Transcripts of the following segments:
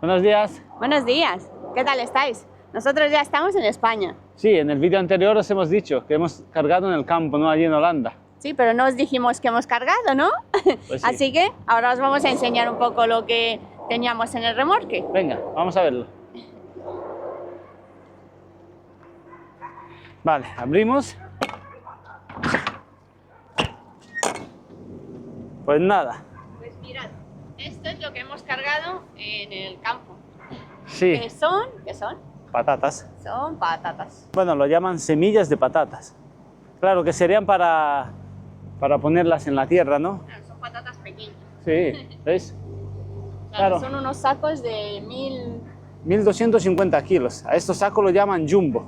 Buenos días. Buenos días, ¿qué tal estáis? Nosotros ya estamos en España. Sí, en el vídeo anterior os hemos dicho que hemos cargado en el campo, no allí en Holanda. Sí, pero no os dijimos que hemos cargado, ¿no? Pues sí. Así que ahora os vamos a enseñar un poco lo que teníamos en el remolque. Venga, vamos a verlo. Vale, abrimos. Pues nada. Pues mirad, esto es lo que hemos cargado en el campo. Sí, ¿Qué son? ¿Qué son? patatas. Son patatas. Bueno, lo llaman semillas de patatas. Claro que serían para ponerlas en la tierra, ¿no? Claro, son patatas pequeñas. Sí, ¿veis? Claro, Claro. son unos sacos de 1250 kilos. A estos sacos lo llaman jumbo.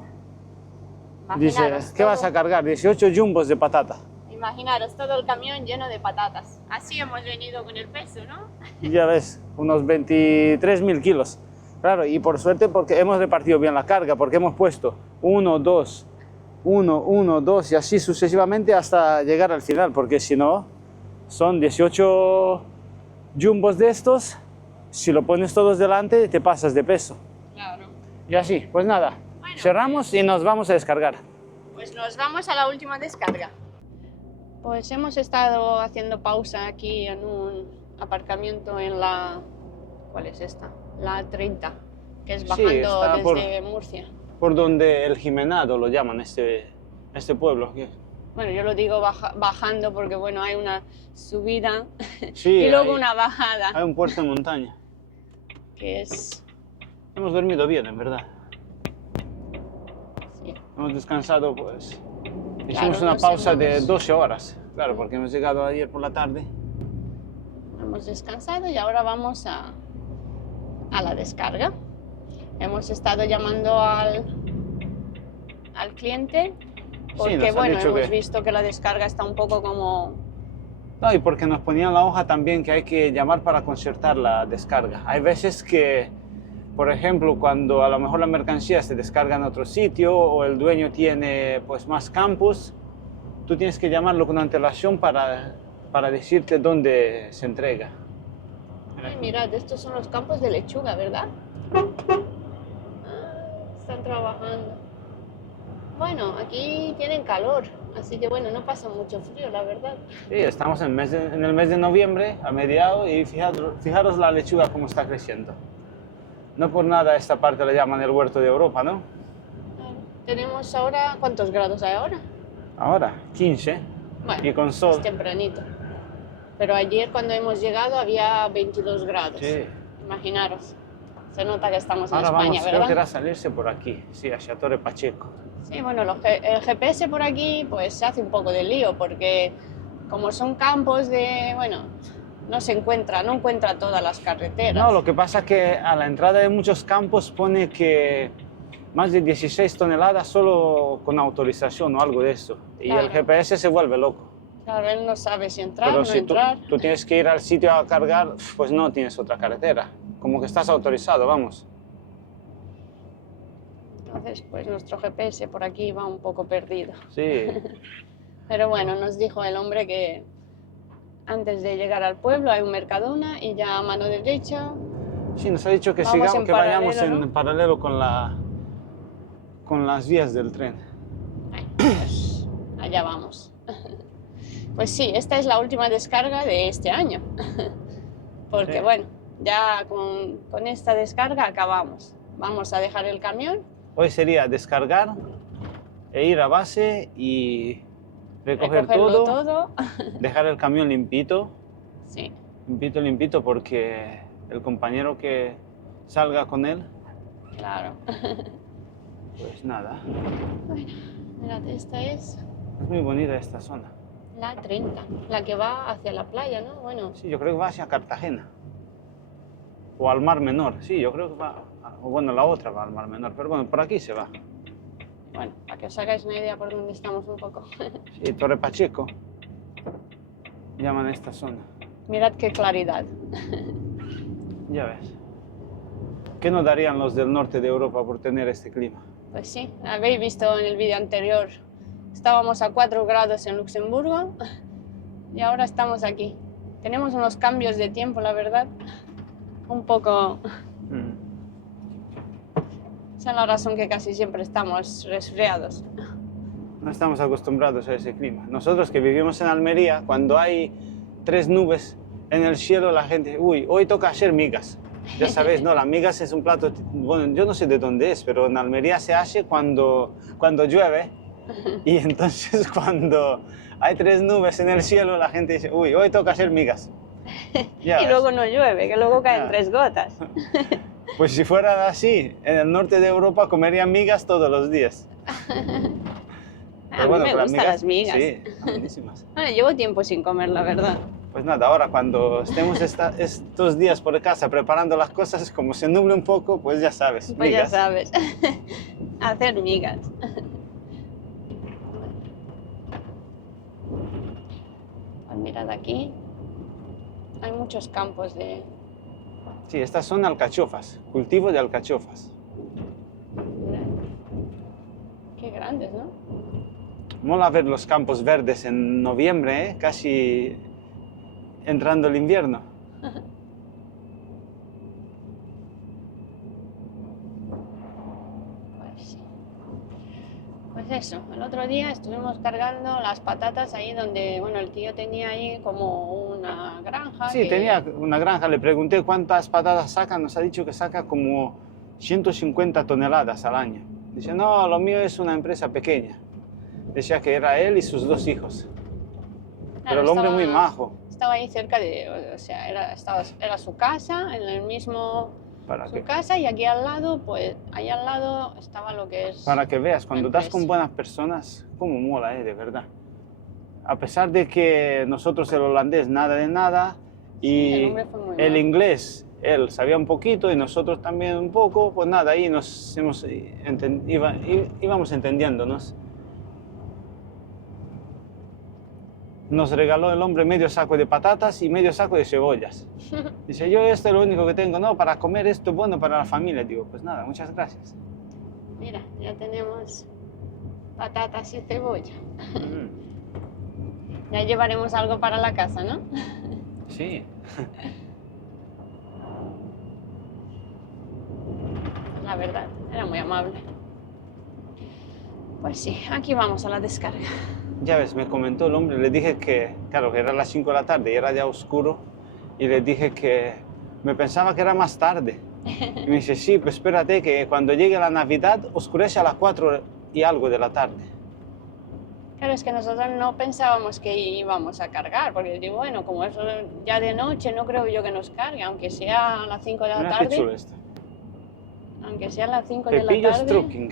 Dice, Imaginaros ¿qué vas todo- a cargar? 18 jumbos de patata. Imaginaros todo el camión lleno de patatas. Así hemos venido con el peso, ¿no? Ya ves, unos 23.000 kilos. Claro, y por suerte porque hemos repartido bien la carga, porque hemos puesto 1, 2, 1, 1, 2 y así sucesivamente hasta llegar al final, porque si no, son 18 jumbos de estos. Si lo pones todos delante, te pasas de peso. Claro. Y así, pues nada, Bueno, cerramos y nos vamos a descargar. Pues nos vamos a la última descarga. Pues hemos estado haciendo pausa aquí en un aparcamiento en la... ¿Cuál es esta? La 30, que es Sí, bajando está desde Murcia. Por donde el Jimenado lo llaman, este pueblo. Bueno, yo lo digo bajando porque bueno, hay una subida Sí, y luego hay- una bajada, Hay un puerto en montaña. que es... Hemos dormido bien, en verdad. sí, Hemos descansado, pues. Claro, Hicimos una nos pausa de hemos- 12 horas. Claro, porque hemos llegado ayer por la tarde. hemos descansado y ahora vamos a la descarga. Hemos estado llamando al cliente porque nos han bueno, dicho hemos que- visto que la descarga está un poco como... No, y porque nos ponían la hoja también que hay que llamar para concertar la descarga. Hay veces que, por ejemplo, cuando a lo mejor la mercancía se descarga en otro sitio o el dueño tiene pues más campos, tú tienes que llamarlo con antelación para decirte dónde se entrega. Ay, mirad, estos son los campos de lechuga, ¿verdad? Ah, están trabajando. Bueno, aquí tienen calor, así que bueno, no pasa mucho frío, la verdad. Sí, estamos en el mes de noviembre, a mediados, y fijaros la lechuga cómo está creciendo. No por nada esta parte la llaman el huerto de Europa, ¿no? Claro. Tenemos ahora, ¿cuántos grados hay ahora? Ahora, 15, Bueno, y con sol. es tempranito. Pero ayer cuando hemos llegado había 22 grados. Sí. Imaginaros. Se nota que estamos en Ahora España, vamos, creo ¿verdad? que era salirse por aquí, sí, hacia Torre Pacheco. Sí, bueno, el GPS por aquí pues se hace un poco de lío porque como son campos de, bueno, no encuentra todas las carreteras. No, lo que pasa es que a la entrada de muchos campos pone que más de 16 toneladas solo con autorización o algo de eso. Y Claro. el GPS se vuelve loco. Claro, él no sabe si entrar o Pero no si entrar. tú tienes que ir al sitio a cargar, pues no tienes otra carretera. Como que estás autorizado, vamos. Entonces, pues nuestro GPS por aquí va un poco perdido. Sí, Pero bueno, nos dijo el hombre que antes de llegar al pueblo hay un Mercadona y ya a mano derecha. sí, nos ha dicho que Vamos sigamos, en que vayamos paralelo, en paralelo con las vías del tren. Bueno, pues allá vamos. Pues sí, esta es la última descarga de este año. Porque Sí. bueno, ya con esta descarga acabamos. Vamos a dejar el camión, Hoy sería descargar e ir a base y recoger recogerlo todo, todo. dejar el camión limpito, Sí, limpito, porque el compañero que salga con él, claro. pues nada. Bueno, mirad, esta es Es muy bonita esta zona. la 30, la que va hacia la playa, ¿no? Bueno, Sí, yo creo que va hacia Cartagena. O al Mar Menor, sí, yo creo que va. O bueno, la otra va al Mar Menor, pero bueno, por aquí se va. bueno, para que os hagáis una idea por dónde estamos un poco. Sí, Torre Pacheco, llaman esta zona. Mirad qué claridad. Ya ves. ¿Qué nos darían los del norte de Europa por tener este clima? Pues sí, habéis visto en el vídeo anterior, estábamos a 4 grados en Luxemburgo y ahora estamos aquí. Tenemos unos cambios de tiempo, la verdad, un poco Esa es la razón que casi siempre estamos resfriados. No estamos acostumbrados a ese clima. Nosotros que vivimos en Almería, cuando hay 3 nubes en el cielo, la gente, uy, hoy toca hacer migas. Ya sabéis, no, las migas es un plato, bueno, yo no sé de dónde es, pero en Almería se hace cuando llueve. Y entonces cuando hay 3 nubes en el cielo, la gente dice, uy, hoy toca hacer migas. Y luego no llueve, que luego caen 3 gotas. Pues si fuera así, en el norte de Europa comerían migas todos los días. A mí me gustan las migas. Sí, buenísimas. Bueno, llevo tiempo sin comer, la verdad. Pues nada, ahora cuando estemos estos días por casa preparando las cosas, como se nuble un poco, pues ya sabes, Pues migas. ya sabes, hacer migas. Pues mirad aquí, hay muchos campos de... Sí, estas son alcachofas, cultivo de alcachofas. Mirad. Qué grandes, ¿no? Mola ver los campos verdes en noviembre, ¿eh? Casi entrando el invierno. Pues sí. Pues eso, el otro día estuvimos cargando las patatas ahí donde, bueno, el tío tenía ahí como una granja. Sí, tenía una granja, le pregunté cuántas patatas saca, nos ha dicho que saca como 150 toneladas al año. Dice, no, lo mío es una empresa pequeña. Decía que era él y sus 2 hijos. Pero Claro, el hombre muy majo. Estaba ahí cerca de, o sea, era su casa, en el mismo su casa, y aquí al lado, pues ahí al lado estaba lo que es... Para que veas, cuando estás con buenas personas, cómo mola, de verdad. A pesar de que nosotros el holandés nada de nada, y el hombre fue muy el majo. inglés, él sabía un poquito y nosotros también un poco, pues nada, ahí íbamos entendiéndonos. Nos regaló el hombre medio saco de patatas y medio saco de cebollas. Dice, yo esto es lo único que tengo, no, para comer esto es bueno para la familia. Digo, pues nada, muchas gracias. Mira, ya tenemos patatas y cebolla. Ya llevaremos algo para la casa, ¿no? Sí. La verdad, era muy amable. Pues sí, aquí vamos a la descarga. Ya ves, me comentó el hombre, le dije que, claro, que era las 5 de la tarde y era ya oscuro, y le dije que me pensaba que era más tarde. Y me dice, sí, pues espérate que cuando llegue la Navidad oscurece a las 4 y algo de la tarde. Claro, es que nosotros no pensábamos que íbamos a cargar, porque digo, bueno, como es ya de noche, no creo yo que nos cargue, aunque sea a las 5 de la Mira tarde. qué chulo esto. Aunque sea a las 5 de la Pepillos tarde. Trucking,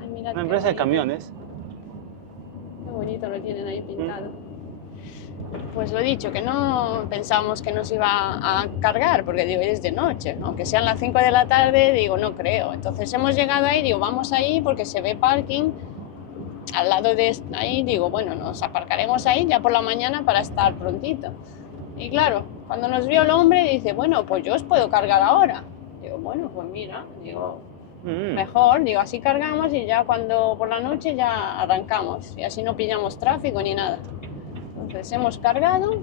Ay, mirad una qué empresa de bonito. camiones. Qué bonito lo tienen ahí pintado. Pues lo dicho, que no pensábamos que nos iba a cargar, porque digo, es de noche, aunque sean las 5 de la tarde, digo, no creo. Entonces hemos llegado ahí, digo, vamos ahí porque se ve parking al lado de ahí, digo, bueno, nos aparcaremos ahí ya por la mañana para estar prontito. Y claro, cuando nos vio el hombre, dice, bueno, pues yo os puedo cargar ahora. Digo, bueno, pues mira, digo, mejor, digo, así cargamos y ya cuando por la noche ya arrancamos y así no pillamos tráfico ni nada. Entonces hemos cargado,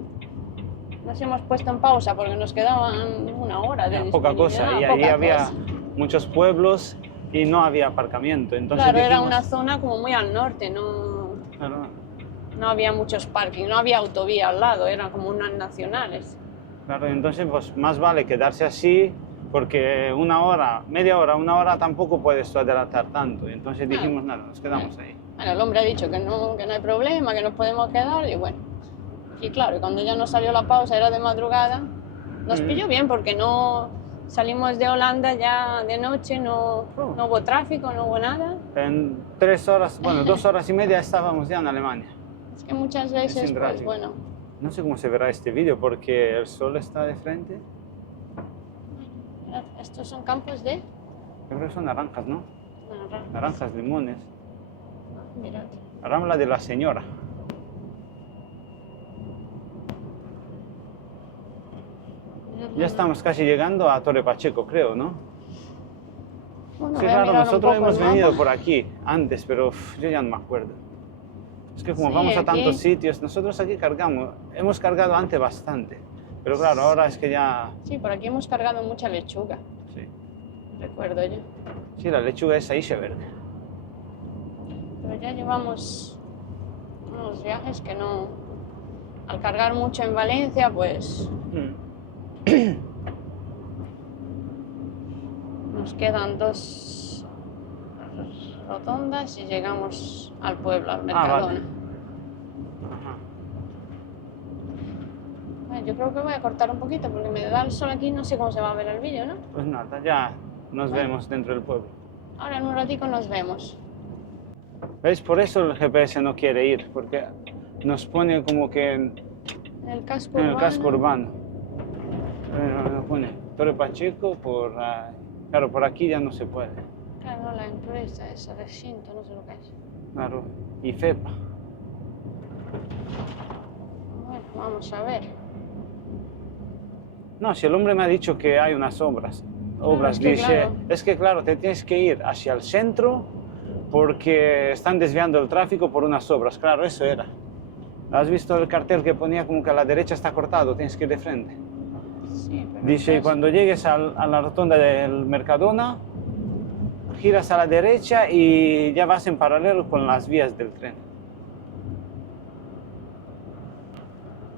nos hemos puesto en pausa porque nos quedaban una hora de Poca cosa, y disponibilidad, allí poca había cosa. muchos pueblos y no había aparcamiento. Entonces Claro, era dijimos, una zona como muy al norte, no, claro, no había muchos parking, no había autovía al lado, eran como unas nacionales. claro, entonces pues más vale quedarse así, porque una hora, media hora, una hora tampoco puedes tú adelantar tanto. Entonces dijimos, nada, nos quedamos ahí. Bueno, el hombre ha dicho que no hay problema, que nos podemos quedar, y bueno. Y claro, cuando ya nos salió la pausa, era de madrugada, nos pilló bien porque no salimos de Holanda ya de noche, no hubo tráfico, no hubo nada. En 3 horas, bueno, 2 horas y media estábamos ya en Alemania. Es que muchas veces, sin pues tráfico. bueno, No sé cómo se verá este vídeo porque el sol está de frente. mirad, estos son campos de Yo creo que son naranjas, ¿no? naranjas. Naranjas, limones. Mirad. Rambla de la Señora. Ya estamos casi llegando a Torre Pacheco, creo, ¿no? Bueno, Sí, voy a claro, mirar un nosotros poco hemos el venido mapa. por aquí antes, pero yo ya no me acuerdo. Es que como Sí, vamos a aquí- tantos sitios, nosotros aquí cargamos, hemos cargado antes bastante, pero claro, ahora es que ya... Sí, por aquí hemos cargado mucha lechuga. Sí. recuerdo yo. Sí, la lechuga es iceberg. Pero ya llevamos unos viajes que no... Al cargar mucho en Valencia, pues nos quedan 2 rotondas y llegamos al pueblo, al Mercadona. Vale. Ajá. Bueno, yo creo que voy a cortar un poquito porque me da el sol aquí, no sé cómo se va a ver el vídeo, ¿no? Pues nada, ya nos vemos dentro del pueblo. Ahora en un ratico nos vemos. ¿Veis? Por eso el GPS no quiere ir, porque nos pone como que en El casco el urbano. casco urbano. Nos pone Torre Pacheco, claro, por aquí ya no se puede. Claro, no, la empresa, esa recinto, no sé lo que es. Claro, y FEPA. Bueno, vamos a ver. No, si el hombre me ha dicho que hay unas obras, es que dice, claro. es que claro, te tienes que ir hacia el centro porque están desviando el tráfico por unas obras. Claro, eso era. ¿Has visto el cartel que ponía como que a la derecha está cortado, tienes que ir de frente? Sí, pero Dice, entonces- cuando llegues a la rotonda del Mercadona, giras a la derecha y ya vas en paralelo con las vías del tren.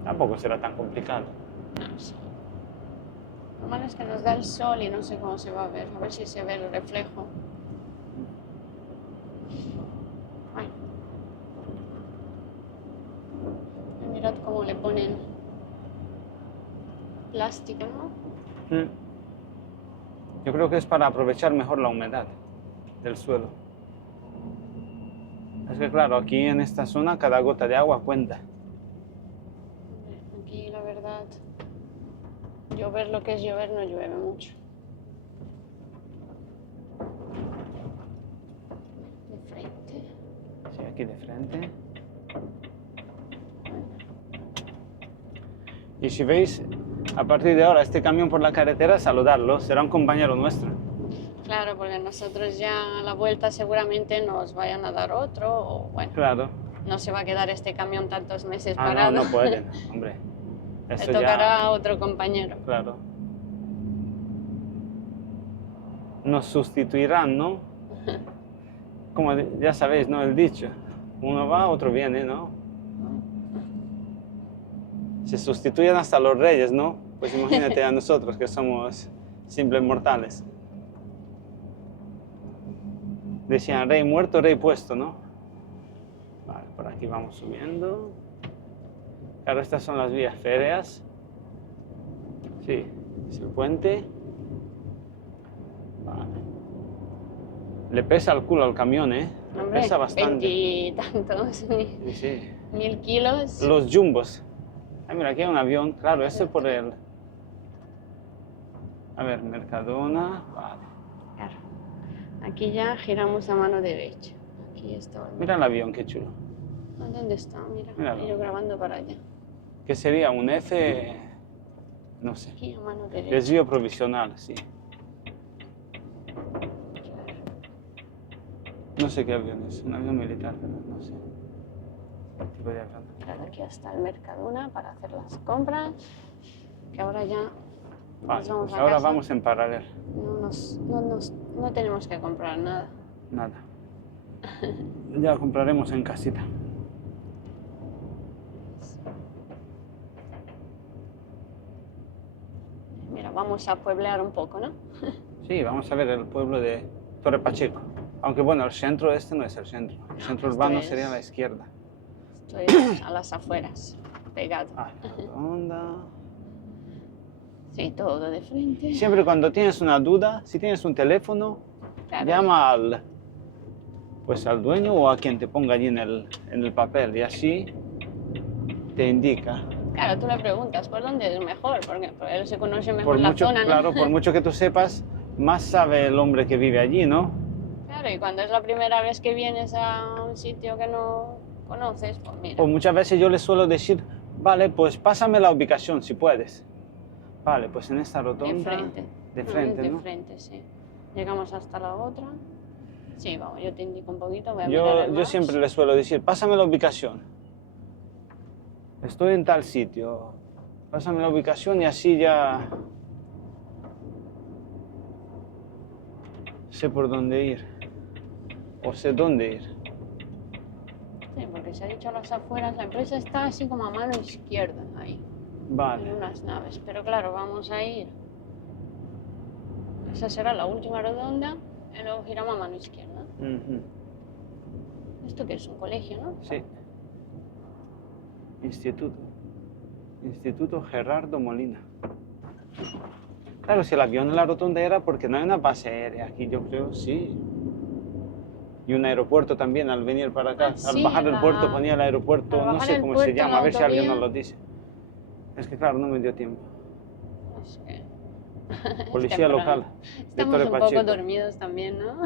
Tampoco será tan complicado. No sé. Lo malo es que nos da el sol y no sé cómo se va a ver. A ver si se ve el reflejo. Bueno. Mirad cómo le ponen plástico, ¿no? Yo creo que es para aprovechar mejor la humedad del suelo. Es que claro, aquí en esta zona cada gota de agua cuenta. Aquí la verdad, llover lo que es llover no llueve mucho. De frente. Sí, aquí de frente. Y si veis, a partir de ahora, este camión por la carretera, saludarlo, será un compañero nuestro. Claro, porque nosotros ya a la vuelta seguramente nos vayan a dar otro, o bueno, Claro. no se va a quedar este camión tantos meses Ah, parado. no, no pueden, hombre. Le Eso tocará ya, a otro compañero. claro. Nos sustituirán, ¿no? Como ya sabéis, ¿no? El dicho. Uno va, otro viene, ¿no? Se sustituyen hasta los reyes, ¿no? Pues imagínate a nosotros que somos simples mortales. Decían rey muerto, rey puesto, ¿no? Vale, por aquí vamos subiendo. Claro, estas son las vías férreas. Sí, es el puente. Vale. Le pesa el culo al camión, ¿eh? Le Hombre, pesa bastante. 20 y tantos, Sí, sí. 1000 kilos. Los jumbos. Ah, mira, aquí hay un avión. Claro, eso es por el... A ver, Mercadona. Vale. Claro. Aquí ya giramos a mano derecha. Aquí está. Mira el avión, qué chulo. ¿Dónde está? Mira, Míralo. y yo grabando para allá. ¿Qué sería? Un F... No sé. Aquí a mano derecha. Desvío provisional, sí. No sé qué avión es. Un avión militar, pero no sé. Tipo de avión. Claro, aquí está el Mercadona para hacer las compras. Que ahora ya Vale, nos vamos pues a ahora casa. vamos en paralelo. No tenemos que comprar nada. Nada. Ya compraremos en casita. Mira, vamos a pueblear un poco, ¿no? Sí, vamos a ver el pueblo de Torre Pacheco. Aunque bueno, el centro este no es el centro. El centro urbano sería a la izquierda. Esto es a las afueras, pegado. Ah, redonda. Sí, todo de frente. Siempre cuando tienes una duda, si tienes un teléfono, Claro. llama pues al dueño o a quien te ponga allí en el papel y así te indica. Claro, tú le preguntas por dónde es mejor, porque él se conoce mejor Por la mucho, zona, ¿no? claro, por mucho que tú sepas, más sabe el hombre que vive allí, ¿no? Claro, y cuando es la primera vez que vienes a un sitio que no conoces, pues mira. O muchas veces yo le suelo decir, vale, pues pásame la ubicación si puedes. Vale, pues en esta rotonda. De frente. De frente, De ¿no? frente, sí. Llegamos hasta la otra. Sí, vamos, yo te indico un poquito, voy a mirar el Yo Maps. siempre le suelo decir, pásame la ubicación. Estoy en tal sitio. Pásame la ubicación y así ya... sé por dónde ir. O sé dónde ir. Sí, porque se ha dicho a las afueras, la empresa está así como a mano izquierda, ahí, en Vale. unas naves. Pero claro, vamos a ir. Esa será la última redonda y luego giramos a mano izquierda. Ujú. ¿Esto qué es? Un colegio, ¿no? Sí. Instituto Gerardo Molina. Claro, si el avión en la rotonda era porque no hay una base aérea aquí, yo creo, sí. Y un aeropuerto también al venir para acá. Ah, Al sí, bajar del puerto ponía el aeropuerto, al no bajar sé el cómo puerto, se llama, la a ver si alguien nos autovía. lo dice. Es que claro, no me dio tiempo. Es que... Policía es temprano. local. Estamos Víctor un poco Pacheco. dormidos también, ¿no?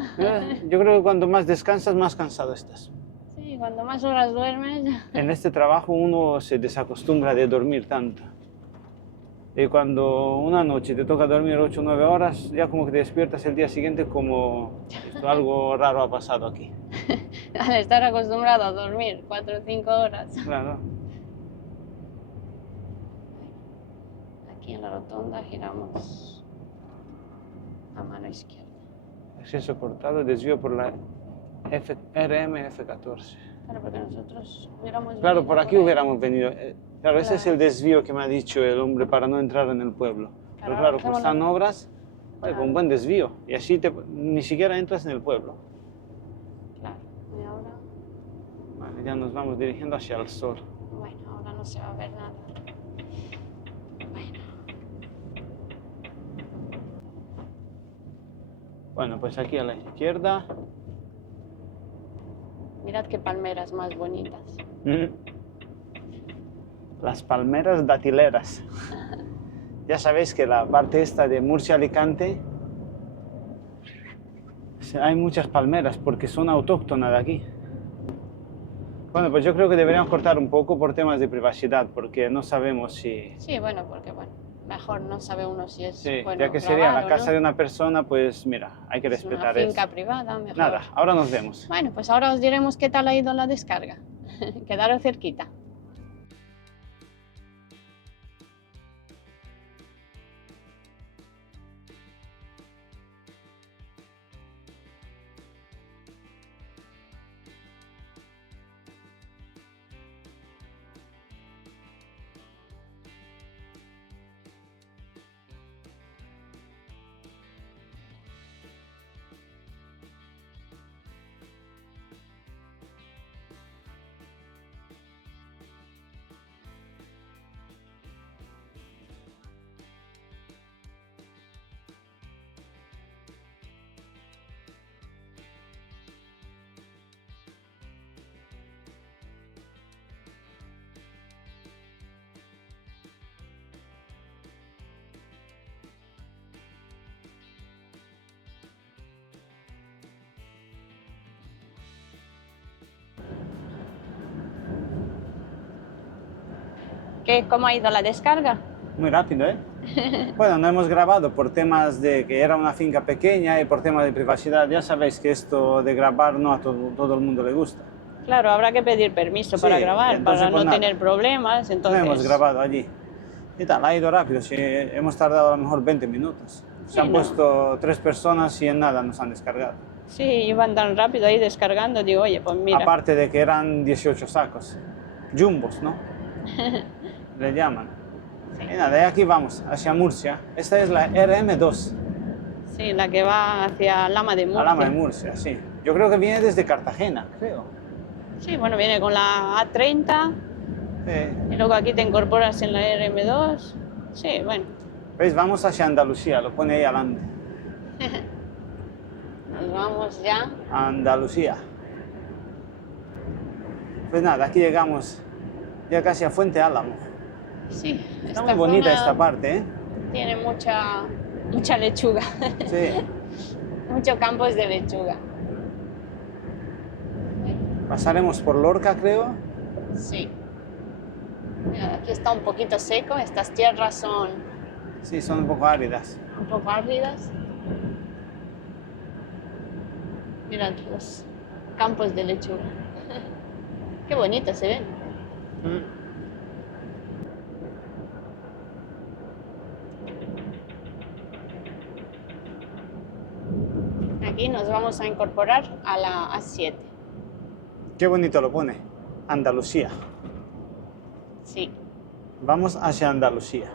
Yo creo que cuanto más descansas, más cansado estás. Sí, cuanto más horas duermes... En este trabajo uno se desacostumbra de dormir tanto. Y cuando una noche te toca dormir 8 o 9 horas, ya como que te despiertas el día siguiente como esto, algo raro ha pasado aquí. Al estar acostumbrado a dormir 4 o 5 horas. Claro. Aquí en la rotonda giramos a mano izquierda. Acceso cortado, desvío por la RMF14. Claro, porque nosotros hubiéramos Claro, venido por aquí ahí. hubiéramos venido. Claro, ese es Claro. el desvío que me ha dicho el hombre para no entrar en el pueblo. Pero claro, como están dejémoslo. obras, Claro. un buen desvío. Y así ni siquiera entras en el pueblo. Claro, y ahora... Vale, ya nos vamos dirigiendo hacia el sol. Bueno, ahora no se va a ver nada. Bueno, Bueno, pues aquí a la izquierda. mirad qué palmeras más bonitas. Las palmeras datileras. Ya sabéis que la parte esta de Murcia-Alicante hay muchas palmeras porque son autóctonas de aquí. Bueno, pues yo creo que deberíamos cortar un poco por temas de privacidad porque no sabemos si... Sí, bueno, porque bueno, mejor no sabe uno si es Sí, bueno ya que sería grabar la o casa no. de una persona, pues mira, hay que Es una respetar finca eso. privada, mejor. Nada, ahora nos vemos. Bueno, pues ahora os diremos qué tal ha ido la descarga. Quedaros cerquita. ¿Cómo ha ido la descarga? Muy rápido, ¿eh? Bueno, no hemos grabado por temas de que era una finca pequeña y por temas de privacidad. Ya sabéis que esto de grabar no a todo el mundo le gusta. Claro, habrá que pedir permiso Sí, para grabar, entonces, para pues no nada. tener problemas. Entonces... No hemos grabado allí. Y tal, ha ido rápido, sí, hemos tardado a lo mejor 20 minutos. Se han no. puesto 3 personas y en nada nos han descargado. Sí, iban tan rápido ahí descargando, digo, oye, pues mira. Aparte de que eran 18 sacos. Jumbos, ¿no? Le llaman. Sí. Y nada, de aquí vamos, hacia Murcia. Esta es la RM2, Sí, la que va hacia Lama de Murcia. Alhama de Murcia, sí. Yo creo que viene desde Cartagena, creo. Sí, bueno, viene con la A30 Sí. y luego aquí te incorporas en la RM2. Sí, bueno, ¿Veis? Vamos hacia Andalucía, lo pone ahí adelante. nos vamos ya. Andalucía. Pues nada, aquí llegamos ya casi a Fuente Álamo. Sí, Está muy bonita zona esta parte, ¿eh? tiene mucha lechuga. Sí. Muchos campos de lechuga. Pasaremos por Lorca, creo. Sí. Mira, aquí está un poquito seco, estas tierras son Sí, son un poco áridas. un poco áridas. Mirad los campos de lechuga. Qué bonitos se ven. Aquí nos vamos a incorporar a la A7. Qué bonito lo pone. Andalucía. Sí. Vamos hacia Andalucía,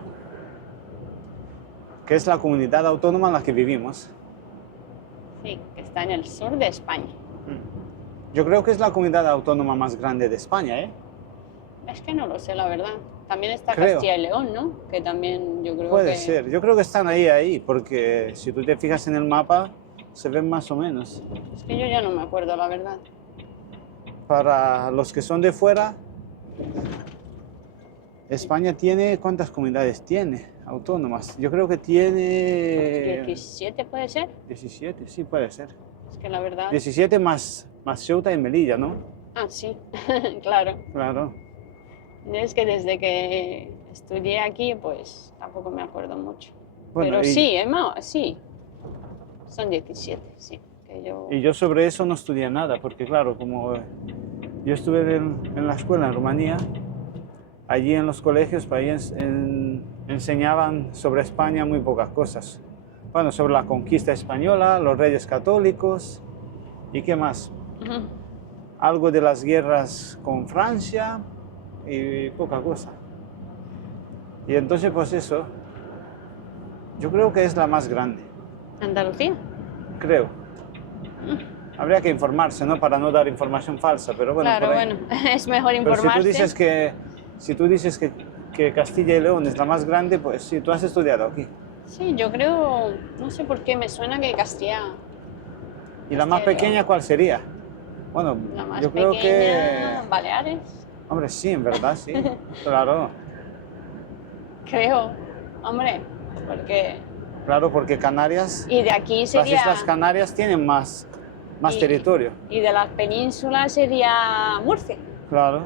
que es la comunidad autónoma en la que vivimos. Sí, que está en el sur de España. Yo creo que es la comunidad autónoma más grande de España, ¿eh? Es que no lo sé, la verdad. También está Creo. Castilla y León, ¿no? Que también yo creo Puede que... ser. Yo creo que están ahí, porque si tú te fijas en el mapa, se ven más o menos. Es que yo ya no me acuerdo, la verdad. Para los que son de fuera, España tiene, ¿cuántas comunidades tiene autónomas? Yo creo que tiene 17 puede ser. 17, sí puede ser. Es que la verdad... 17 más Ceuta y Melilla, ¿no? Ah, sí, claro. Claro. Es que desde que estudié aquí, pues tampoco me acuerdo mucho. Bueno, Pero y- sí, Emma, sí. Son 17, sí. Que yo... Y yo sobre eso no estudié nada, porque claro, como yo estuve en la escuela en Rumanía, allí en los colegios pues, ahí enseñaban sobre España muy pocas cosas. Bueno, sobre la conquista española, los reyes católicos y qué más. Ujú. Algo de las guerras con Francia y poca cosa. Y entonces pues eso, yo creo que es la más grande, Andalucía. creo. Habría que informarse, ¿no? Para no dar información falsa, pero bueno, Claro, por ahí. bueno, es mejor Pero informarse. si tú dices que Castilla y León es la más grande, pues sí, tú has estudiado aquí. Sí, yo creo, no sé por qué me suena que Castilla, ¿Y la más Castilla y León. pequeña cuál sería? Bueno, la más yo creo pequeña, que... Baleares, Hombre, sí, en verdad, sí. Claro, creo, hombre, porque... claro, porque Canarias, Y de aquí las sería... Islas Canarias tienen más y- territorio. Y de las penínsulas sería Murcia, Claro.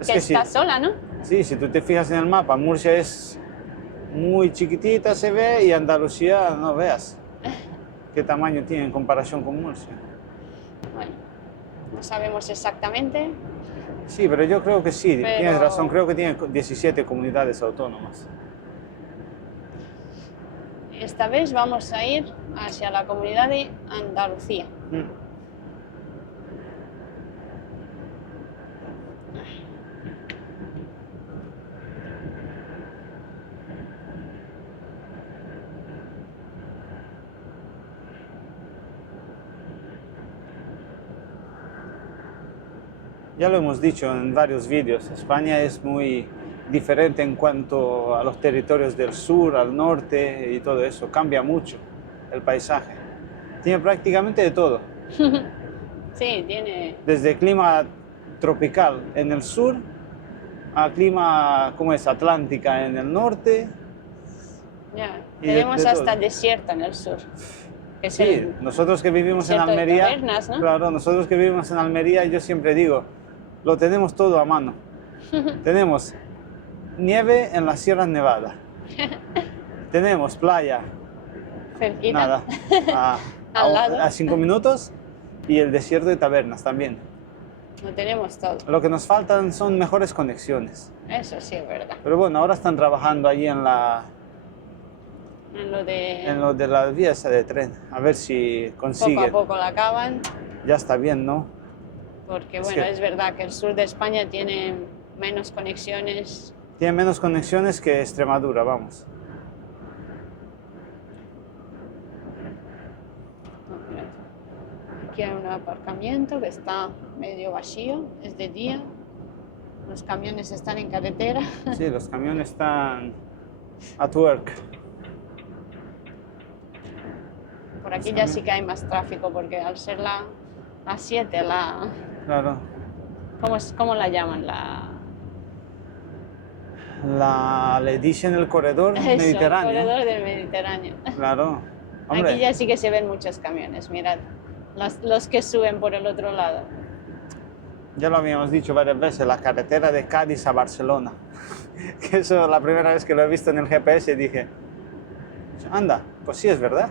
Es que que sí, está sola, ¿no? sí, si tú te fijas en el mapa, Murcia es muy chiquitita, se ve, y Andalucía, no veas qué tamaño tiene en comparación con Murcia. Bueno, no sabemos exactamente. Sí, pero yo creo que sí, Pero- tienes razón, creo que tiene 17 comunidades autónomas. Esta vez vamos a ir hacia la comunidad de Andalucía. Mm. Ya lo hemos dicho en varios vídeos, España es muy diferente en cuanto a los territorios del sur, al norte y todo eso, cambia mucho el paisaje. Tiene prácticamente de todo, Sí, tiene... desde clima tropical en el sur a clima, ¿cómo es?, atlántica en el norte. Ya, Y de tenemos hasta todo. desierto en el sur. Que es Sí, el- nosotros que vivimos en desierto de Almería, Tabernas, ¿no? claro, nosotros que vivimos en Almería, yo siempre digo, lo tenemos todo a mano. Tenemos nieve en las Sierras Nevada. Tenemos playa, cerquita. nada, Al lado. a 5 minutos, y el desierto de Tabernas también. Lo tenemos todo. Lo que nos faltan son mejores conexiones. Eso sí es verdad. Pero bueno, ahora están trabajando allí en En lo de la vía esa de tren, a ver si poco a consiguen. poco la acaban, Ya está bien, ¿no? porque Es bueno, que- es verdad que el sur de España tiene menos conexiones. Tiene menos conexiones que Extremadura, vamos. No, mira, aquí hay un aparcamiento que está medio vacío, es de día. Los camiones están en carretera. Sí, los camiones están at work. Por aquí ya sí que hay más tráfico, porque al ser la 7, Claro. ¿cómo la llaman? Le dicen el corredor Eso, mediterráneo. el corredor del Mediterráneo. Claro. Hombre, Aquí ya sí que se ven muchos camiones, mirad, los que suben por el otro lado. ya lo habíamos dicho varias veces, la carretera de Cádiz a Barcelona. Que eso, la primera vez que lo he visto en el GPS dije, anda, pues sí es verdad.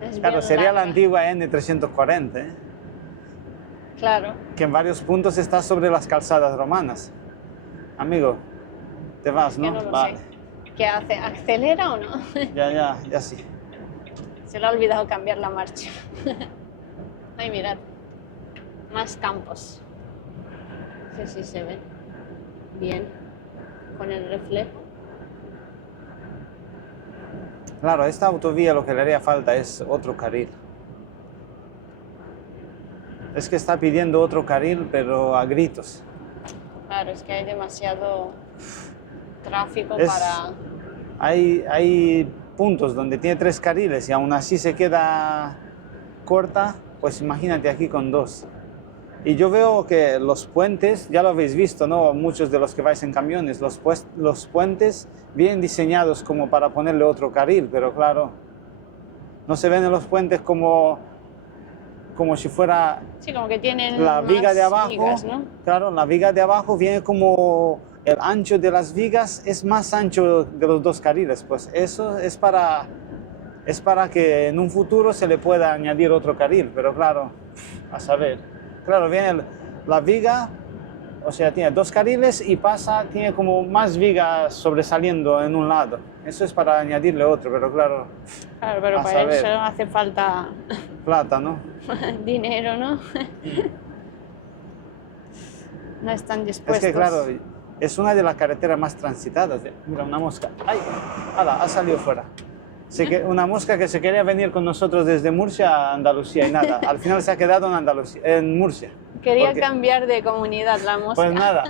Es Claro, bien sería la larga. antigua N340, ¿eh? Claro, Que en varios puntos está sobre las calzadas romanas. Amigo, te vas, que ¿no? no lo Vale. sé. ¿Qué hace? ¿Acelera o no? Ya sí. Se le ha olvidado cambiar la marcha. Ay, mirad. Más campos. No sé si se ven bien con el reflejo. Claro, esta autovía lo que le haría falta es otro carril. Es que está pidiendo otro carril, pero a gritos. Claro, es que hay demasiado tráfico Es- para... Hay puntos donde tiene 3 carriles y aún así se queda corta, pues imagínate aquí con 2. Y yo veo que los puentes, ya lo habéis visto, ¿no? Muchos de los que vais en camiones, los puentes bien diseñados como para ponerle otro carril, pero claro, no se ven en los puentes como si fuera Sí, como que tienen la viga más de abajo. vigas, ¿no? Claro, la viga de abajo viene como el ancho de las vigas es más ancho de los 2 carriles, pues eso es para que en un futuro se le pueda añadir otro carril, pero claro, a saber. Claro, viene la viga, o sea, tiene 2 carriles y tiene como más vigas sobresaliendo en un lado. Eso es para añadirle otro, pero claro, Claro, pero a para saber. eso hace falta Plata, ¿no? dinero, ¿no? No están Es dispuestos. que claro, es una de las carreteras más transitadas. Mira, una mosca. ¡Ay! ¡Hala! Ha salido fuera. Una mosca que se quería venir con nosotros desde Murcia a Andalucía y nada. Al final se ha quedado en Murcia. Quería Porque- cambiar de comunidad la mosca. Pues nada,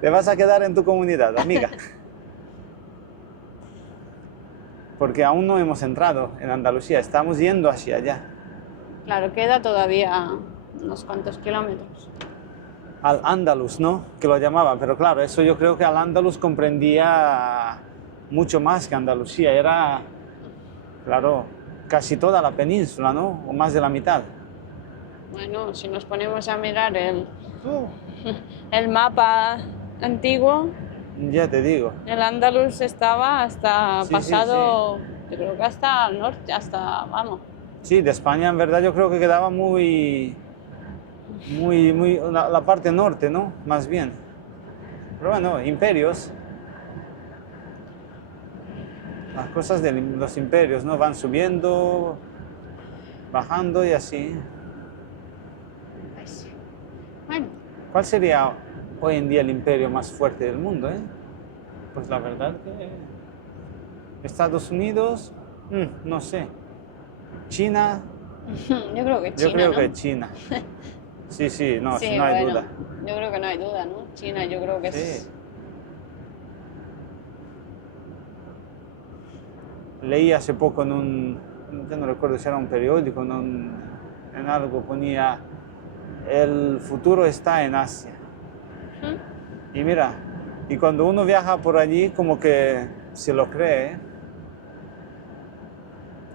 te vas a quedar en tu comunidad, amiga. Porque aún no hemos entrado en Andalucía, estamos yendo hacia allá. Claro, queda todavía unos cuantos kilómetros. Al Andalus, ¿no? Que lo llamaban, pero claro, eso yo creo que al Andalus comprendía mucho más que Andalucía, era, claro, casi toda la península, ¿no? O más de la mitad. Bueno, si nos ponemos a mirar el mapa antiguo, Ya te digo. el Andalus estaba hasta Sí, pasado, yo creo que hasta el norte, hasta, vamos. Sí, de España en verdad yo creo que quedaba la parte norte, ¿no? Más bien. Pero bueno, imperios. Las cosas de los imperios, ¿no? Van subiendo, bajando y así. Pues, bueno, ¿Cuál sería hoy en día el imperio más fuerte del mundo, eh? Pues la verdad que Estados Unidos, no sé. China, yo creo que China, yo creo ¿no? que China. Sí, no, Sí, no hay bueno, duda. yo creo que no hay duda, ¿no? China, yo creo que Sí. es... Leí hace poco ya no recuerdo si era un periódico, en algo ponía, el futuro está en Asia. ¿Mm? Y mira, y cuando uno viaja por allí como que se lo cree, ¿eh?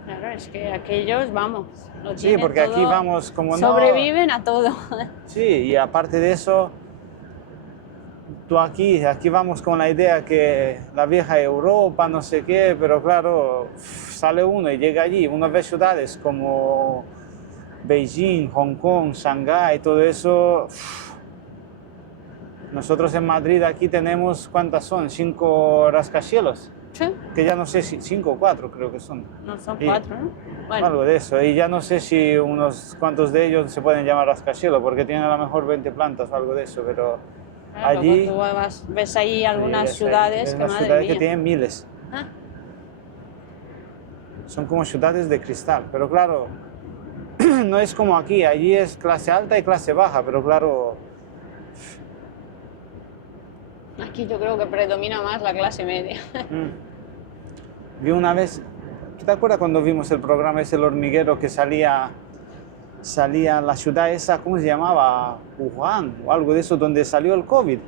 Claro, es que aquellos, vamos, lo Sí, tienen porque aquí todo, vamos como no... sobreviven a todo. Sí, y aparte de eso, tú aquí vamos con la idea que la vieja Europa, no sé qué, pero claro, sale uno y llega allí, uno ve ciudades como Beijing, Hong Kong, Shanghái, todo eso. Nosotros en Madrid aquí tenemos, ¿cuántas son? 5 rascacielos, Sí, que ya no sé si 5 o 4 creo que son. no son Y- 4, ¿no? Bueno, Algo de eso, y ya no sé si unos cuantos de ellos se pueden llamar rascacielos, porque tienen a lo mejor 20 plantas o algo de eso, pero claro, allí... tú ves ahí algunas Sí, ciudades hay que, unas madre ciudades mía. que tienen miles, Ah, son como ciudades de cristal, pero claro, no es como aquí, allí es clase alta y clase baja, pero claro, aquí yo creo que predomina más la clase media. vi una vez, ¿tú te acuerdas cuando vimos el programa ese, El Hormiguero, que salía la ciudad esa, ¿cómo se llamaba? Wuhan o algo de eso, donde salió el COVID?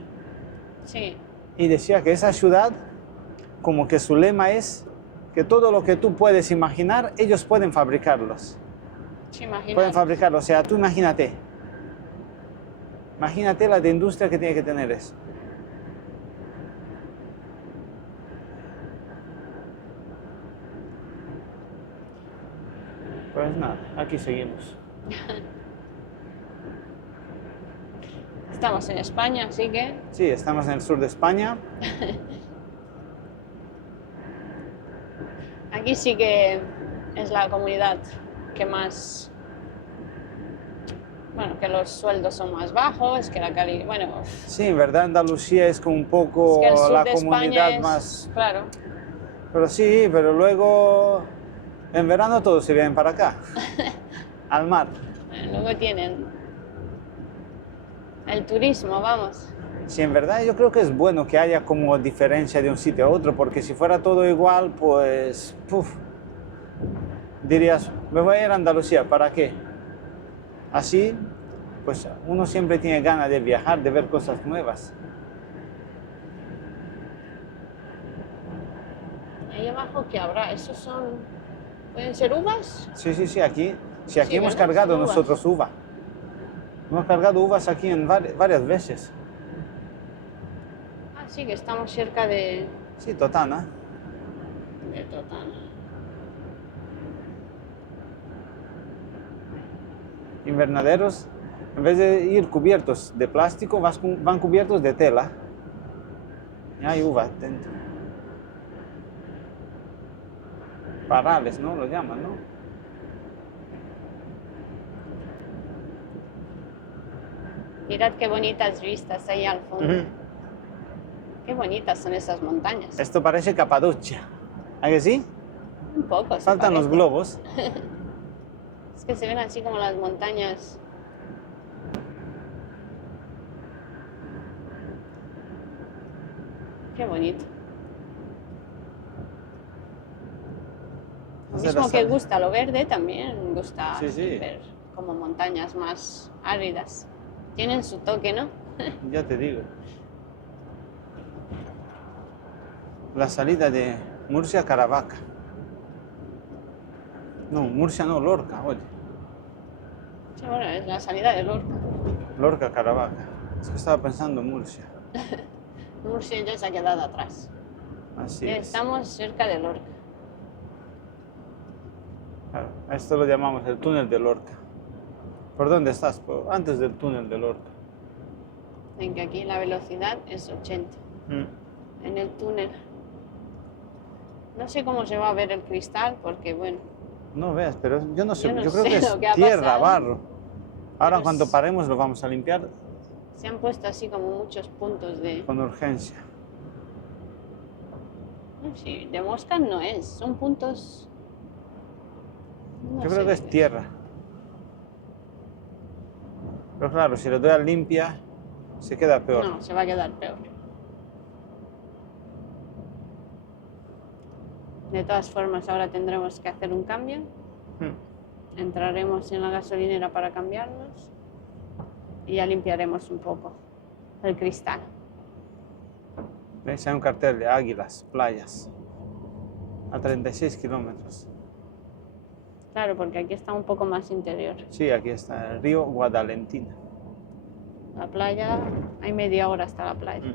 Sí, Y decía que esa ciudad, como que su lema es que todo lo que tú puedes imaginar, ellos pueden fabricarlos. sí, imagino. Pueden fabricarlo, o sea, tú imagínate la de industria que tiene que tener eso. Pues nada, aquí seguimos. Estamos en España, así que Sí, estamos en el sur de España. aquí sí que es la comunidad que más, bueno, que los sueldos son más bajos, que la calidad, bueno, Sí, en verdad Andalucía es como un es poco que el sur la de comunidad España es, más... claro, Pero sí, pero luego en verano todos se vienen para acá, al mar. luego tienen el turismo, vamos. Sí, en verdad yo creo que es bueno que haya como diferencia de un sitio a otro, porque si fuera todo igual, pues... puf, dirías, me voy a ir a Andalucía, ¿para qué? Así, pues uno siempre tiene ganas de viajar, de ver cosas nuevas. Ahí abajo, ¿qué habrá? ¿Esos son, pueden ser uvas? Sí, sí, sí, aquí, sí, aquí Sí, hemos ¿verdad? cargado Son uvas. nosotros uva. Hemos cargado uvas aquí en varias veces. Ah, sí, que estamos cerca Sí, Totana. de Totana. Invernaderos, en vez de ir cubiertos de plástico, van cubiertos de tela. Y hay uva dentro. Parales, ¿no? Lo llaman, ¿no? Mirad qué bonitas vistas ahí al fondo. Ujú. Qué bonitas son esas montañas. Esto parece Capadocia. ¿A que sí? Un poco, se Faltan los parece. globos. Es que se ven así como las montañas. Qué bonito. Lo Hacer mismo la que sal- gusta lo verde, también gusta Sí, sí. ver como montañas más áridas. Tienen su toque, ¿no? Ya te digo. La salida de Murcia a Caravaca. No, Murcia no, Lorca, oye. Sí, bueno, es la salida de Lorca. Lorca, Caravaca. Es que estaba pensando en Murcia. Murcia ya se ha quedado atrás. Así Ya es. estamos cerca de Lorca. Claro, a esto lo llamamos el túnel de Lorca. ¿Por dónde estás? Antes del túnel de Lorca. En que aquí la velocidad es 80. En el túnel. No sé cómo se va a ver el cristal porque, bueno, No veas, pero yo no sé, Yo no yo creo sé que es lo que ha tierra, pasado. barro. Ahora Pero cuando es- paremos lo vamos a limpiar se han puesto así como muchos puntos de... con urgencia. Sí, de mosca no es, son puntos... no Yo sé creo que qué es tierra. Pero claro, si lo doy a limpia, se queda peor. No, se va a quedar peor. De todas formas, ahora tendremos que hacer un cambio. Entraremos en la gasolinera para cambiarnos y ya limpiaremos un poco el cristal. ¿Veis? Hay un cartel de Águilas, playas, a 36 kilómetros. Claro, porque aquí está un poco más interior. Sí, aquí está el río Guadalentina. La playa, hay media hora hasta la playa.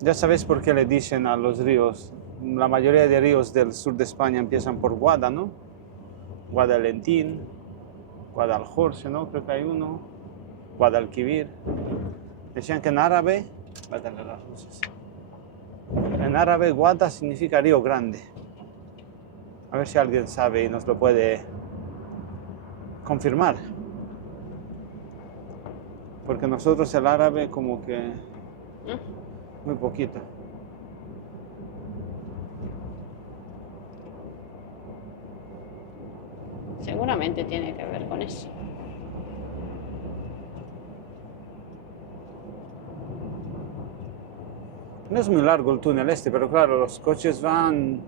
Ya sabéis por qué le dicen a los ríos, la mayoría de ríos del sur de España empiezan por Guada, ¿no? Guadalentín, Guadalhorce, ¿no? Creo que hay uno, Guadalquivir. Decían que en árabe, voy a darle las luces. En árabe Guada significa río grande. A ver si alguien sabe y nos lo puede confirmar. Porque nosotros el árabe como que muy poquito. Seguramente tiene que ver con eso. No es muy largo el túnel este, pero claro, los coches van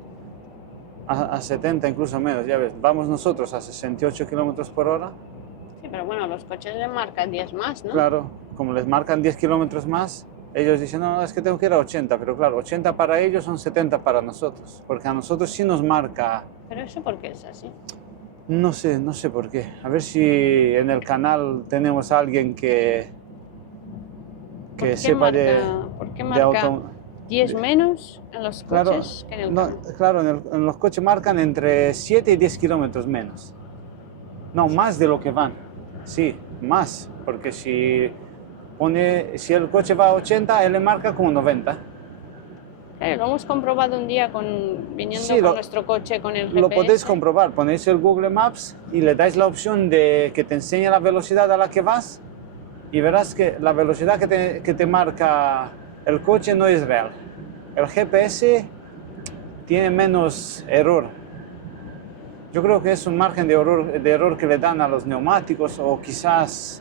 a 70, incluso menos, ya ves. Vamos nosotros a 68 kilómetros por hora. Sí, pero bueno, los coches le marcan 10 más, ¿no? Claro, como les marcan 10 kilómetros más, ellos dicen, no, es que tengo que ir a 80, pero claro, 80 para ellos son 70 para nosotros, porque a nosotros sí nos marca, Pero eso por qué es así. no sé por qué. A ver si en el canal tenemos a alguien que ¿Por qué sepa ¿Por qué de marca auto... 10 menos en los Claro, coches que en el no, campo? claro, en los coches marcan entre 7 y 10 kilómetros menos. No, más de lo que van. Sí, más, porque si el coche va a 80, él le marca como 90. Claro, lo hemos comprobado un día viniendo Sí, con nuestro coche con el GPS. Lo podéis comprobar, ponéis el Google Maps y le dais la opción de que te enseñe la velocidad a la que vas y verás que la velocidad que te marca el coche no es real. El GPS tiene menos error. Yo creo que es un margen de error que le dan a los neumáticos o quizás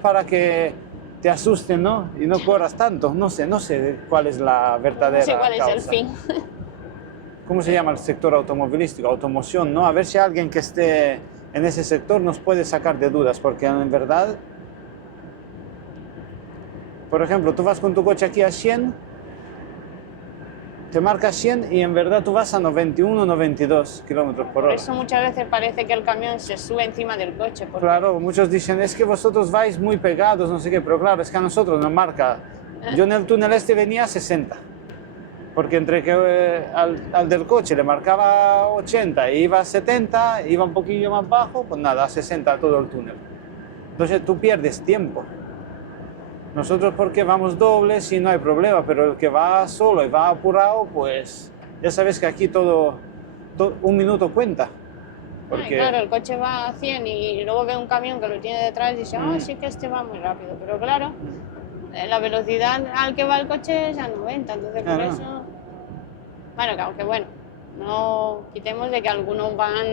para que te asusten, ¿no? Y no corras tanto. No sé cuál es la verdadera No sé cuál es el causa. fin. ¿Cómo se llama el sector automovilístico? Automoción, ¿no? A ver si alguien que esté en ese sector nos puede sacar de dudas, porque en verdad, por ejemplo, tú vas con tu coche aquí a 100, te marca 100 y en verdad tú vas a 91, 92 kilómetros por Por hora. eso muchas veces parece que el camión se sube encima del coche. Porque... Claro, muchos dicen, es que vosotros vais muy pegados, no sé qué, pero claro, es que a nosotros nos marca. Yo en el túnel este venía a 60. Porque entre que al del coche le marcaba 80 e iba a 70, iba un poquillo más bajo, pues nada, a 60 todo el túnel. Entonces tú pierdes tiempo. Nosotros porque vamos dobles y no hay problema, pero el que va solo y va apurado, pues ya sabes que aquí todo un minuto cuenta. Porque... Claro, el coche va a 100 y luego ve un camión que lo tiene detrás y dice, sí que este va muy rápido, pero claro, la velocidad al que va el coche es a 90, entonces por eso... Bueno, que aunque bueno, no quitemos de que algunos van...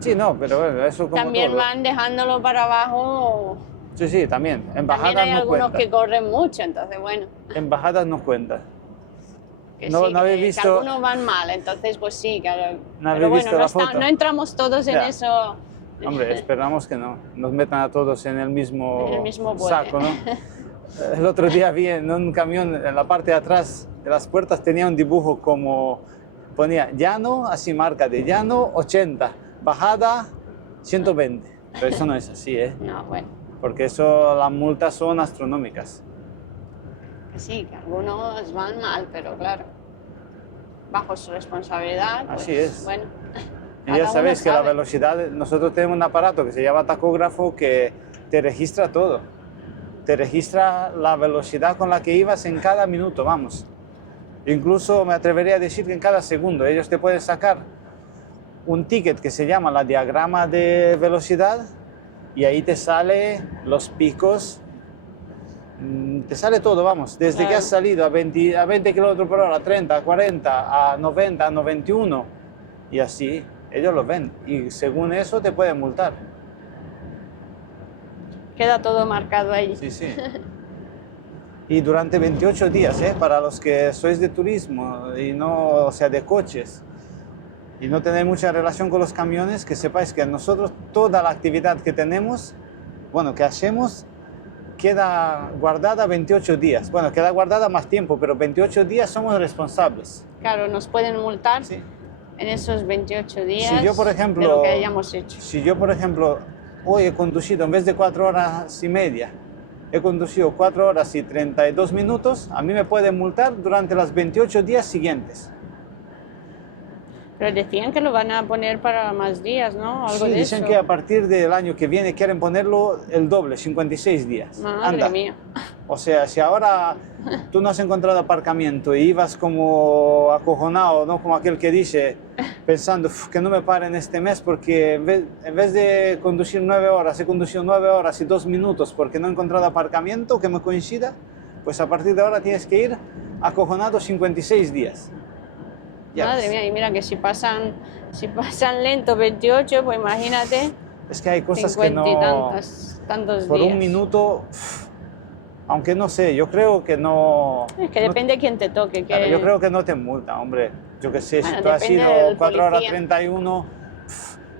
Sí, no, pero bueno, eso como también todo. van dejándolo para abajo. Sí, también. En bajadas también hay no algunos cuenta. que corren mucho, entonces bueno. En bajadas no cuenta. Que No, sí, no habéis que visto... algunos van mal, entonces pues sí, claro. ¿No habéis pero bueno, visto la foto? no entramos todos en Ya. eso. Hombre, esperamos que no nos metan a todos en el mismo bote. saco, ¿no? El otro día vi en un camión, en la parte de atrás de las puertas tenía un dibujo como ponía llano, así marca de llano 80, bajada 120. Pero eso no es así, ¿eh? No, bueno. Porque eso, las multas son astronómicas. Sí, que algunos van mal, pero claro, bajo su responsabilidad. Pues, así es. Bueno. Y ya sabéis que la velocidad, nosotros tenemos un aparato que se llama tacógrafo que te registra todo. Te registra la velocidad con la que ibas en cada minuto, vamos. Incluso me atrevería a decir que en cada segundo. Ellos te pueden sacar un ticket que se llama la diagrama de velocidad y ahí te sale los picos, te sale todo, vamos. Desde que has salido a 20 km por hora, a 30, a 40, a 90, a 91 y así. Ellos lo ven y según eso te pueden multar. Queda todo marcado ahí. Sí. Y durante 28 días, para los que sois de turismo y no, o sea, de coches y no tenéis mucha relación con los camiones, que sepáis que nosotros toda la actividad que tenemos, bueno, que hacemos, queda guardada 28 días. Bueno, queda guardada más tiempo, pero 28 días somos responsables. Claro, nos pueden multar. Sí. En esos 28 días si yo, por ejemplo, de lo que hayamos hecho. Si yo, por ejemplo, hoy he conducido en vez de 4 horas y media, he conducido 4 horas y 32 minutos, a mí me pueden multar durante los 28 días siguientes. Pero decían que lo van a poner para más días, ¿no? Algo de dicen eso. que a partir del año que viene quieren ponerlo el doble, 56 días. Madre mía. O sea, si ahora tú no has encontrado aparcamiento y ibas como acojonado, ¿no? Como aquel que dice, pensando que no me paren este mes porque en vez de conducir 9 horas, he conducido 9 horas y 2 minutos porque no he encontrado aparcamiento que me coincida, pues a partir de ahora tienes que ir acojonado 56 días. Ya Madre mía, y mira que si pasan lento 28, pues imagínate. Es que hay cosas 50 que y no... tantos por días. un minuto, aunque no sé, yo creo que no... Es que depende de quién te toque. Claro, yo creo que no te multa, hombre. Yo qué sé, Bueno, si tú has depende ido del 4 horas policía. 31,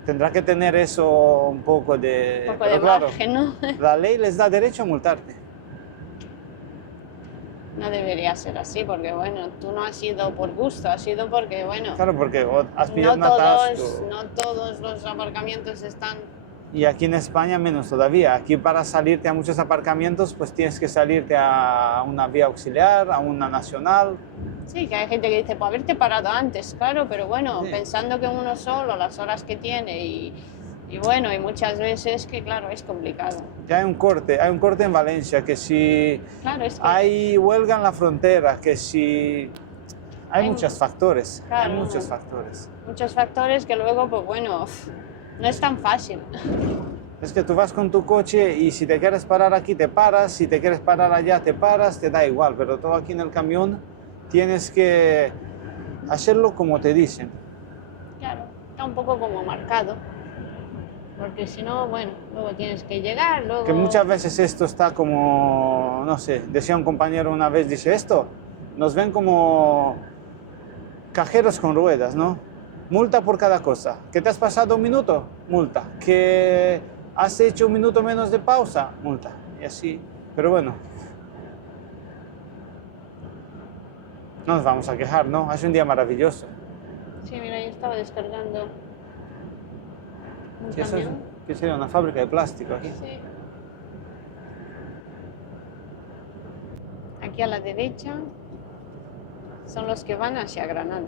tendrá que tener eso un poco de... Un poco pero de claro, margen, ¿no? la ley les da derecho a multarte. No debería ser así, porque bueno, tú no has ido por gusto, has ido porque bueno, Claro, porque has pillado no un atasco. todos los aparcamientos están... Y aquí en España menos todavía. Aquí para salirte a muchos aparcamientos, pues tienes que salirte a una vía auxiliar, a una nacional. Sí, que hay gente que dice, pues haberte parado antes, claro, pero bueno, Sí. pensando que uno solo, las horas que tiene y bueno, y muchas veces que claro, es complicado. Ya hay un corte en Valencia, que si Claro, es que... hay huelga en la frontera, que si Hay muchos factores, claro, hay muchos factores. muchos factores que luego, pues bueno, no es tan fácil. Es que tú vas con tu coche y si te quieres parar aquí te paras, si te quieres parar allá te paras, te da igual, pero todo aquí en el camión tienes que hacerlo como te dicen. Claro, está un poco como marcado. Porque si no, bueno, luego tienes que llegar, luego... Que muchas veces esto está como, no sé, decía un compañero una vez, dice esto, nos ven como cajeros con ruedas, ¿no? Multa por cada cosa. ¿Que te has pasado 1 minuto? Multa. ¿Que has hecho 1 minuto menos de pausa? Multa. Y así. Pero bueno. No nos vamos a quejar, ¿no? Hace un día maravilloso. Sí, mira, yo estaba descargando un ¿Qué es eso? camión. ¿Qué sería? ¿Una fábrica de plástico aquí? Sí. Aquí a la derecha son los que van hacia Granada.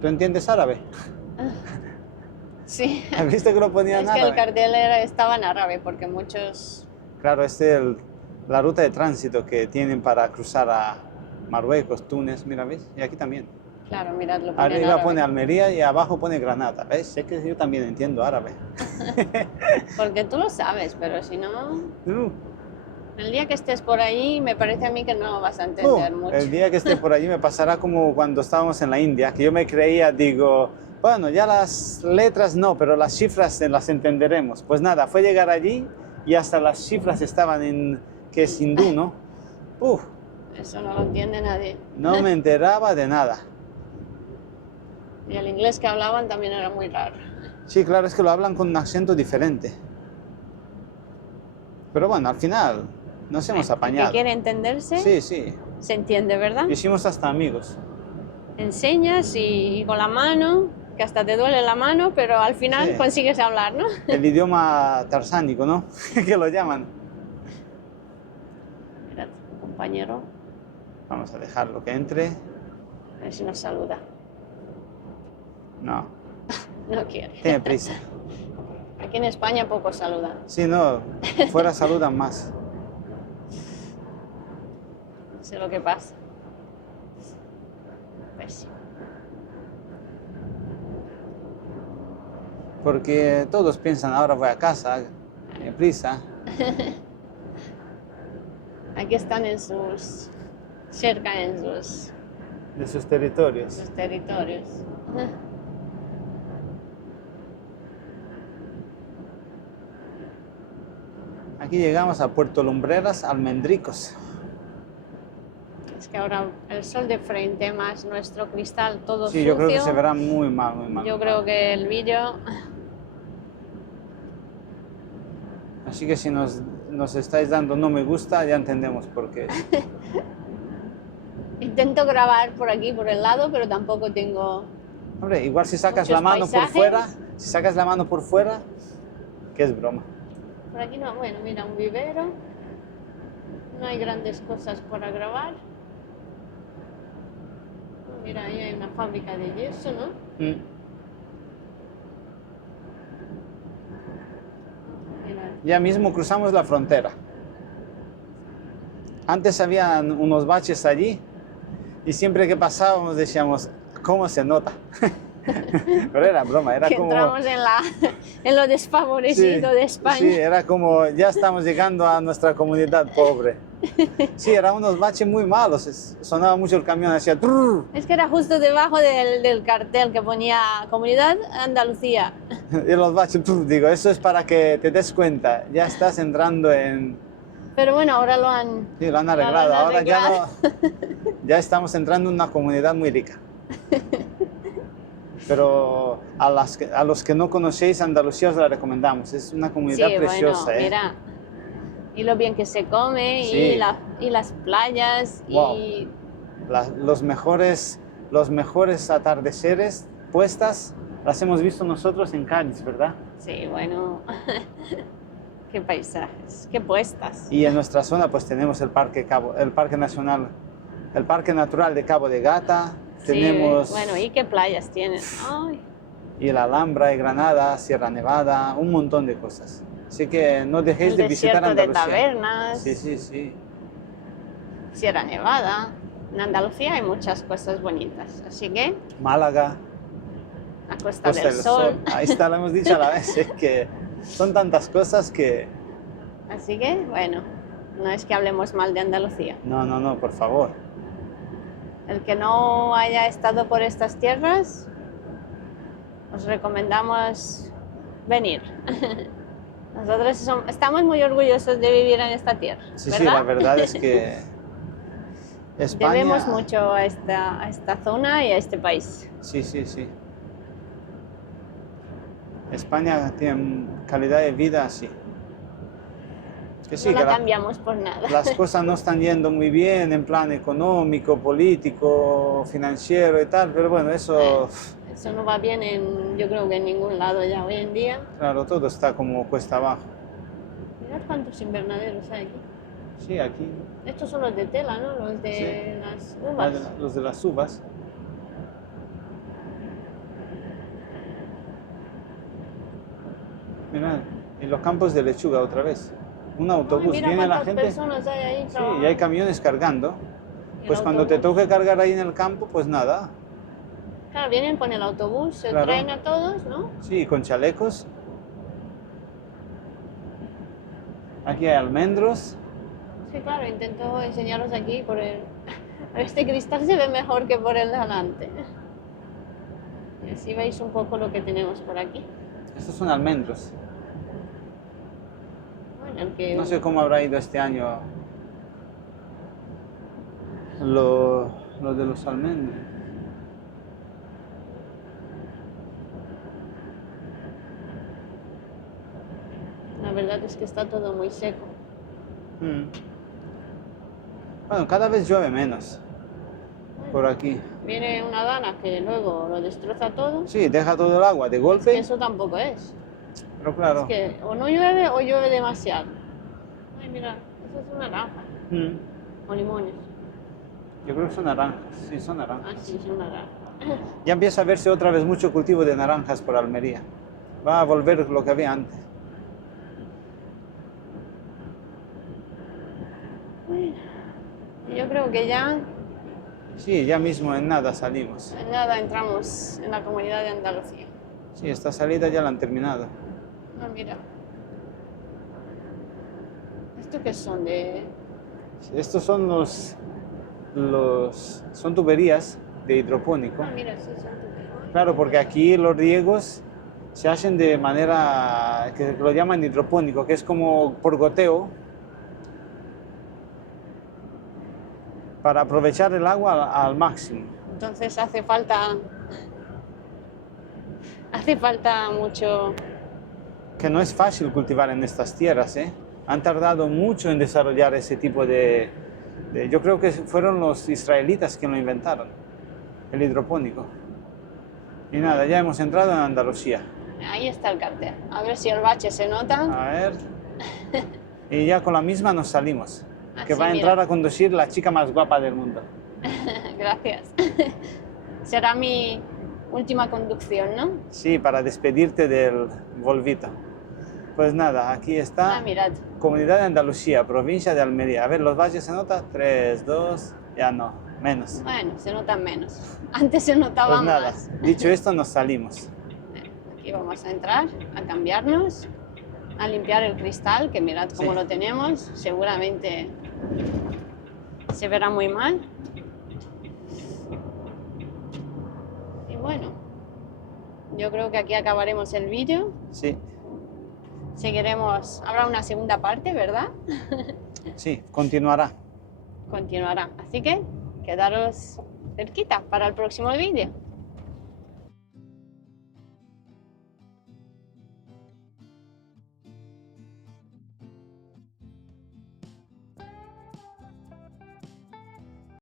¿Tú entiendes árabe? Sí. ¿Has visto que lo ponía en Es que árabe? el cartel estaba en árabe porque muchos... Claro, la ruta de tránsito que tienen para cruzar a Marruecos, Túnez, mira, ¿ves? Y aquí también. Claro, mirad, lo pone en Arriba árabe. pone Almería y abajo pone Granada. ¿Ves? Sé que yo también entiendo árabe. Porque tú lo sabes, pero si no... Uh, El día que estés por ahí, me parece a mí que no vas a entender mucho. el día que esté por allí me pasará como cuando estábamos en la India, que yo me creía, digo, bueno, ya las letras no, pero las cifras las entenderemos. Pues nada, fue llegar allí y hasta las cifras estaban en, que es hindú, ¿no? Uf, Eso no lo entiende nadie. no me enteraba de nada. Y el inglés que hablaban también era muy raro. Sí, claro, es que lo hablan con un acento diferente. Pero bueno, al final nos hemos El apañado. que quiere entenderse, Sí, sí. se entiende, ¿verdad? Hicimos hasta amigos. Enseñas y con la mano, que hasta te duele la mano, pero al final Sí. consigues hablar, ¿no? El idioma tarsánico, ¿no? Que lo llaman. Mirad, compañero, Vamos a dejarlo que entre. a ver si nos saluda. No, No quiere. tiene prisa. Aquí en España poco saludan. Sí, no, fuera saludan más. No sé lo que pasa. Pues sí. Porque todos piensan, ahora voy a casa, tiene prisa. Aquí están en sus... cerca en sus De sus territorios. territorios. Aquí llegamos a Puerto Lumbreras, Almendricos. Es que ahora el sol de frente más nuestro cristal todo Sí, sucio. yo creo que se verá muy mal, muy mal. Yo muy creo mal. que el vídeo... Así que si nos estáis dando no me gusta, ya entendemos por qué. Intento grabar por aquí, por el lado, pero tampoco tengo... Hombre, igual si sacas Muchos la mano paisajes. por fuera, si sacas la mano por fuera, que es broma. Por aquí no, bueno, mira, un vivero. No hay grandes cosas para grabar. Mira, ahí hay una fábrica de yeso, ¿no? Mm. Mira, Ya mismo cruzamos la frontera. Antes habían unos baches allí y siempre que pasábamos decíamos, ¿cómo se nota? Pero era broma, era que como... entramos en lo desfavorecido de España. Sí, era como, ya estamos llegando a nuestra comunidad pobre. Sí, eran unos baches muy malos, sonaba mucho el camión, hacía... trrr, Es que era justo debajo del cartel que ponía Comunidad Andalucía. y los baches, trrr, digo, eso es para que te des cuenta, ya estás entrando en... Pero bueno, ahora lo han... Sí, lo han lo han arreglado, ahora ya, arreglado. ya estamos entrando en una comunidad muy rica. Pero a los que no conocéis Andalucía os la recomendamos, es una comunidad Sí, preciosa. bueno, mira. Y lo bien que se come, Sí. y las playas, Wow. y... Los mejores atardeceres, puestas, las hemos visto nosotros en Cádiz, ¿verdad? Sí, bueno... qué paisajes, qué puestas. Y en nuestra zona pues tenemos el Parque Nacional, el Parque Natural de Cabo de Gata, Sí, tenemos bueno, ¿y qué playas tienen? Ay, y la Alhambra y Granada, Sierra Nevada, un montón de cosas. Así que no dejéis el de visitar desierto de Andalucía. Tabernas, Sí, sí, sí. Sierra Nevada. En Andalucía hay muchas cosas bonitas, así que Málaga, la Costa Costa del del Sol. Sol. Ahí está, lo hemos dicho a la vez. Es que son tantas cosas que... Así que, bueno, no es que hablemos mal de Andalucía. No, no, no, por favor. El que no haya estado por estas tierras, os recomendamos venir. Nosotros estamos muy orgullosos de vivir en esta tierra, Sí, ¿verdad? sí, la verdad es que España... Debemos mucho a esta zona y a este país. Sí, sí, sí. España tiene calidad de vida así. Que sí, No que la cambiamos por nada. las cosas no están yendo muy bien en plan económico, político, financiero y tal, pero bueno, eso, Eso no va bien yo creo que en ningún lado ya hoy en día. claro, todo está como cuesta abajo. Mirad cuántos invernaderos hay aquí. Sí, aquí, Estos son los de tela, ¿no? Los de las uvas. los de las uvas. Mirad, en los campos de lechuga otra vez. Un autobús, Ay, mira viene la cuántas gente, personas hay ahí sí, trabajando. y hay camiones cargando. Y el Pues cuando te autobús. toque cargar ahí en el campo, pues nada, Claro, vienen con el autobús, se Claro. traen a todos, ¿no? sí, con chalecos. Aquí hay almendros. Sí, claro, intento enseñaros aquí por el... Este cristal se ve mejor que por el de delante. Y así veis un poco lo que tenemos por aquí. Estos son almendros. Bueno, el que... No sé cómo habrá ido este año lo de los almendros. La verdad es que está todo muy seco. Mm. Bueno, cada vez llueve menos por aquí. Viene una dana que luego lo destroza todo. Sí, deja todo el agua de golpe, Eso tampoco es. pero claro. Es que o no llueve o llueve demasiado. Ay, mira, eso es una naranja. Mm. O limones. Yo creo que son naranjas, sí, son naranjas. Ah, sí, es una naranja. Ya empieza a verse otra vez mucho cultivo de naranjas por Almería. Va a volver lo que había antes. Bueno, yo creo que ya Sí, ya mismo en nada salimos. en nada entramos en la comunidad de Andalucía. Sí, esta salida ya la han terminado. Ah, mira. ¿Esto qué son? Estos son son tuberías de hidropónico. Ah, mira, sí, son tuberos. Claro, porque aquí los riegos se hacen de manera que lo llaman hidropónico, que es como por goteo, para aprovechar el agua al máximo. Entonces hace falta mucho. Que no es fácil cultivar en estas tierras, ¿eh? Han tardado mucho en desarrollar ese tipo yo creo que fueron los israelitas que lo inventaron, el hidropónico. Y nada, ya hemos entrado en Andalucía. Ahí está el cartel. A ver si el bache se nota. A ver. Y ya con la misma nos salimos. Que Así, va a entrar mira. a conducir la chica más guapa del mundo. Gracias. Será mi última conducción, ¿no? Sí, para despedirte del Volvito. Pues nada, aquí está. Ah, mirad. Comunidad de Andalucía, provincia de Almería. A ver, ¿los valles se nota? 3, 2, ya no, menos. Bueno, se notan menos. Antes se notaba Pues nada, más. dicho esto, nos salimos. Aquí vamos a entrar, a cambiarnos, a limpiar el cristal, que mirad cómo Sí. lo tenemos. Seguramente se verá muy mal. Y bueno, yo creo que aquí acabaremos el vídeo. Sí, Seguiremos, habrá una segunda parte, ¿verdad? sí, continuará. Continuará. Así que quedaros cerquita para el próximo vídeo.